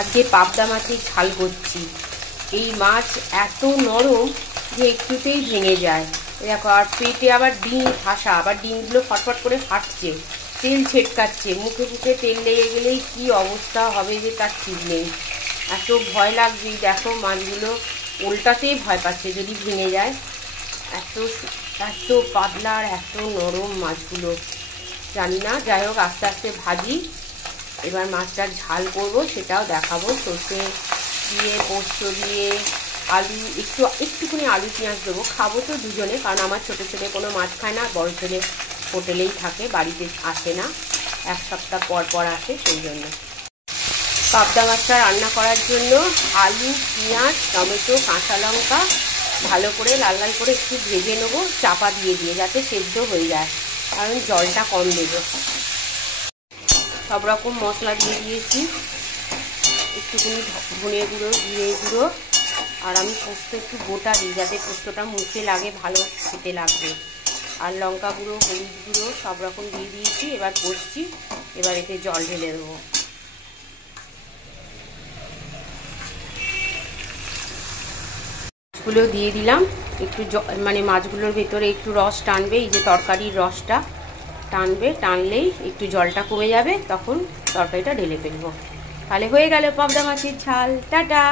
আজকে পাবদা মাছের ঝাল করছি। এই মাছ এত নরম যে একটুতেই ভেঙে যায়। দেখো, আর পেটে আবার ডিম ঠাসা, আবার ডিমগুলো ফটফট করে ফাটছে, তেল ছেটকাচ্ছে, মুখে মুখে তেল লেগে গেলেই কি অবস্থা হবে যে তার ঠিক নেই। এত ভয় লাগছে, দেখো মাছগুলো উল্টাতেই ভয় পাচ্ছে যদি ভেঙে যায়। এত এত পাতলা আর এত নরম মাছগুলো, জানি না। যাই হোক, আস্তে আস্তে ভাজি। এবার মাছটার ঝাল করব, সেটাও দেখাবো। সর্ষে দিয়ে, পোস্ত দিয়ে, আলু একটুখানি আলু পেঁয়াজ দেবো। খাবো তো দুজনে, কারণ আমার ছোটো ছেলে কোনো মাছ খায় না, বড় ছেলে হোটেলেই থাকে, বাড়িতে আসে না, এক সপ্তাহ পর পর আসে, সেই জন্য। পাবদা মাছটা রান্না করার জন্য আলু, পেঁয়াজ, টমেটো, কাঁচা লঙ্কা ভালো করে লাল লাল করে একটু ভেজে নেবো, চাপা দিয়ে দিয়ে, যাতে সেদ্ধ হয়ে যায়, কারণ জলটা কম দেবো। সব রকম মশলা দিয়ে দিয়েছি, একটুখানি ধনে গুঁড়ো, জিরে গুঁড়ো, আর আমি পোস্ত একটু গোটা দিই, যাতে পোস্তটা মুখে লাগে, ভালো খেতে লাগবে। আর লঙ্কা গুঁড়ো, হলুদ গুঁড়ো সব রকম দিয়ে দিয়েছি। এবার কষছি, এবার এতে জল ঢেলে দেবো। মাছগুলো দিয়ে দিলাম, একটু মানে মাছগুলোর ভেতরে একটু রস টানবে, এই যে তরকারির রসটা টানবে, টানলেই একটু জলটা কমে যাবে, তখন তরকারিটা ঢেলে ফেলবো। তাহলে হয়ে গেল পাবদা মাছের ঝাল। টাটা।